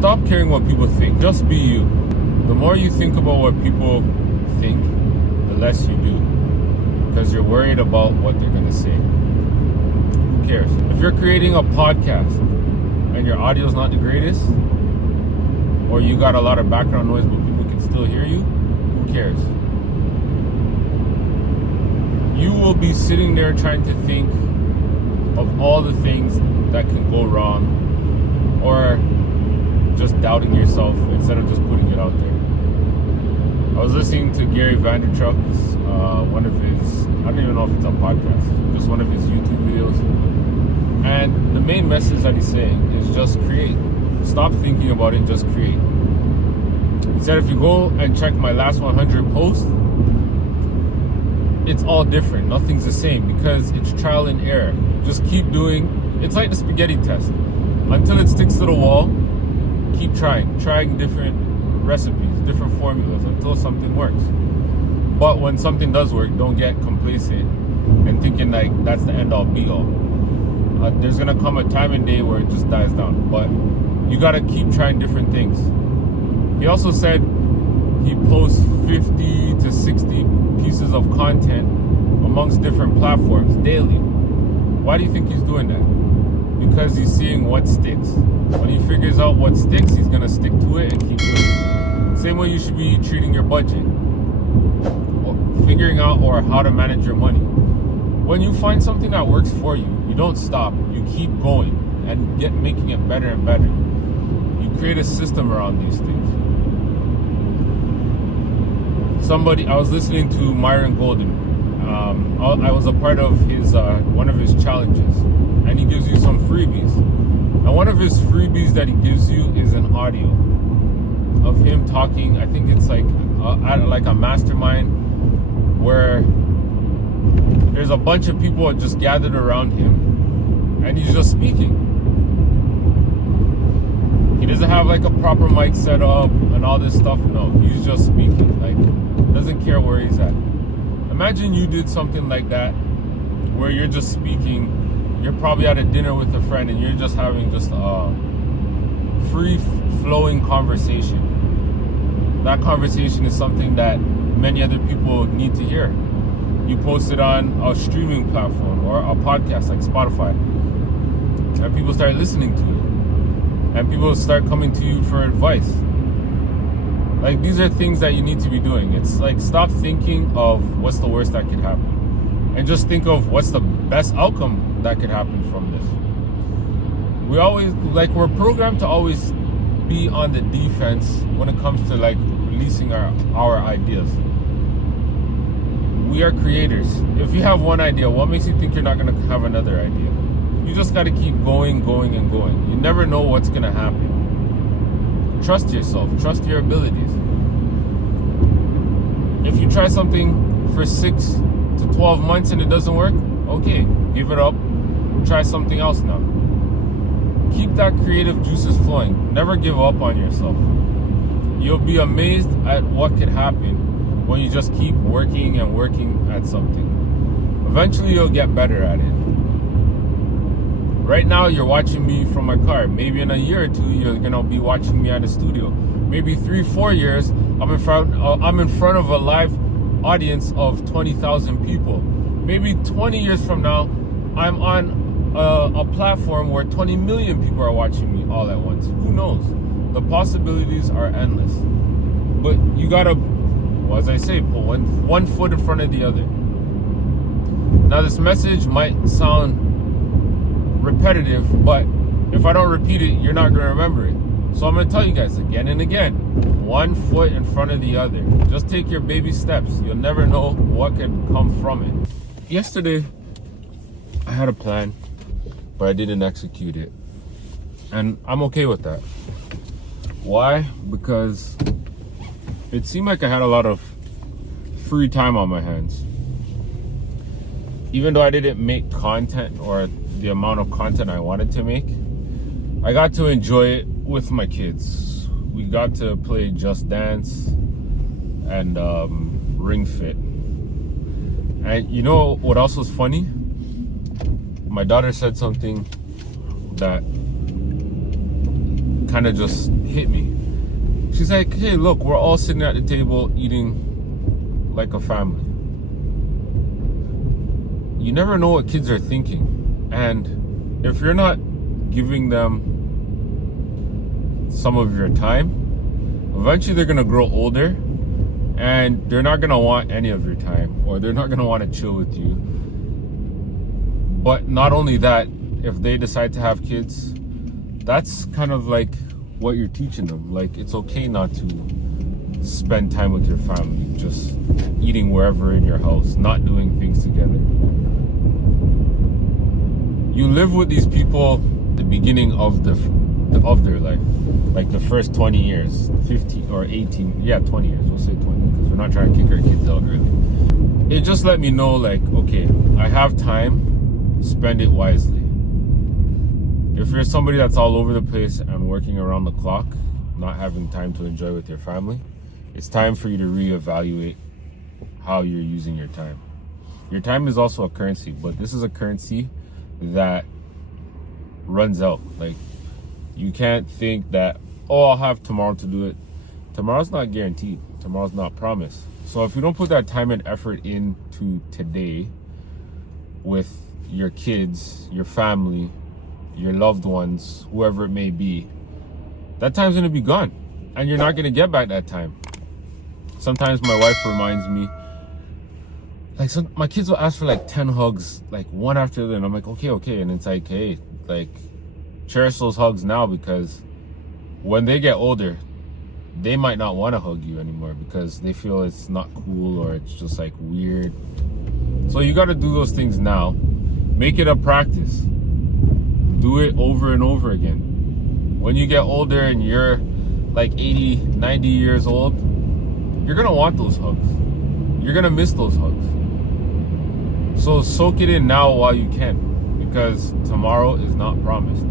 stop caring what people think. Just be you. The more you think about what people think, the less you do. Because you're worried about what they're going to say. Who cares? If you're creating a podcast and your audio is not the greatest, or you got a lot of background noise but people can still hear you, who cares? You will be sitting there trying to think of all the things that can go wrong, or just doubting yourself instead of just putting it out there. I was listening to Gary Vaynerchuk's one of his, I don't even know if it's a podcast, just one of his YouTube videos. And the main message that he's saying is just create. Stop thinking about it, just create. He said if you go and check my last 100 posts, it's all different. Nothing's the same because it's trial and error. Just keep doing. It's like the spaghetti test. Until it sticks to the wall, keep trying different recipes, different formulas until something works. But when something does work, don't get complacent and thinking like that's the end all be all. There's gonna come a time and day where it just dies down. But you gotta keep trying different things. He also said he posts 50 to 60 pieces of content amongst different platforms daily. Why do you think he's doing that? Because he's seeing what sticks. When he figures out what sticks, he's gonna stick to it and keep doing it. Same way you should be treating your budget, figuring out or how to manage your money. When you find something that works for you, you don't stop. You keep going and making it better and better. You create a system around these things. I was listening to Myron Golden. I was a part of his one of his challenges, and he gives you some freebies. And one of his freebies that he gives you is an audio of him talking. I think it's like a mastermind where there's a bunch of people just gathered around him, and he's just speaking. He doesn't have like a proper mic set up and all this stuff. No, he's just speaking. Like, doesn't care where he's at. Imagine you did something like that where you're just speaking. You're probably at a dinner with a friend and you're just having just a free-flowing conversation. That conversation is something that many other people need to hear. You post it on a streaming platform or a podcast like Spotify, and people start listening to it, and people start coming to you for advice. Like, these are things that you need to be doing. It's like, stop thinking of what's the worst that could happen and just think of what's the best outcome that could happen from this. We're programmed to always be on the defense when it comes to like releasing our ideas. We are creators. If you have one idea, what makes you think you're not going to have another idea? You just got to keep going. You never know what's going to happen. Trust yourself. Trust your abilities. If you try something for 6 to 12 months and it doesn't work, okay, give it up. Try something else now. Keep that creative juices flowing. Never give up on yourself. You'll be amazed at what could happen when you just keep working at something. Eventually you'll get better at it. Right now you're watching me from my car. Maybe in a year or two you're gonna be watching me at a studio. Maybe 3-4 years I'm in front of a live audience of 20,000 people. Maybe 20 years from now I'm on a platform where 20 million people are watching me all at once. Who knows? The possibilities are endless. But you gotta, well, as I say, put one foot in front of the other. Now this message might sound repetitive, but if I don't repeat it, you're not going to remember it. So I'm going to tell you guys again and again, one foot in front of the other. Just take your baby steps. You'll never know what could come from it. Yesterday, I had a plan, but I didn't execute it. And I'm okay with that. Why? Because it seemed like I had a lot of free time on my hands. Even though I didn't make content or the amount of content I wanted to make, I got to enjoy it with my kids. We got to play Just Dance and Ring Fit. And you know what else was funny? My daughter said something that kind of just hit me. She's like, hey, look, we're all sitting at the table eating like a family. You never know what kids are thinking. And if you're not giving them some of your time, eventually they're going to grow older and they're not going to want any of your time, or they're not going to want to chill with you. But not only that, if they decide to have kids, that's kind of like what you're teaching them. Like, it's okay not to spend time with your family, just eating wherever in your house, not doing things together. You live with these people at the beginning of their life, like the first 20 years, 15 or 18, 20 years, we'll say 20, because we're not trying to kick our kids out early. It just let me know, like, okay, I have time, spend it wisely. If you're somebody that's all over the place and working around the clock, not having time to enjoy with your family, it's time for you to reevaluate how you're using your time. Your time is also a currency, but this is a currency that runs out. Like, you can't think that, oh, I'll have tomorrow to do it. Tomorrow's not guaranteed. Tomorrow's not promised. So if you don't put that time and effort into today with your kids, your family, your loved ones, whoever it may be, that time's going to be gone and you're not going to get back that time. Sometimes my wife reminds me, like, my kids will ask for like 10 hugs, like one after the other, and I'm like, okay, and it's like, hey, like, cherish those hugs now, because when they get older, they might not want to hug you anymore because they feel it's not cool or it's just like weird. So you got to do those things now. Make it a practice. Do it over and over again. When you get older and you're like 80, 90 years old, you're going to want those hugs. You're going to miss those hugs. So soak it in now while you can, because tomorrow is not promised.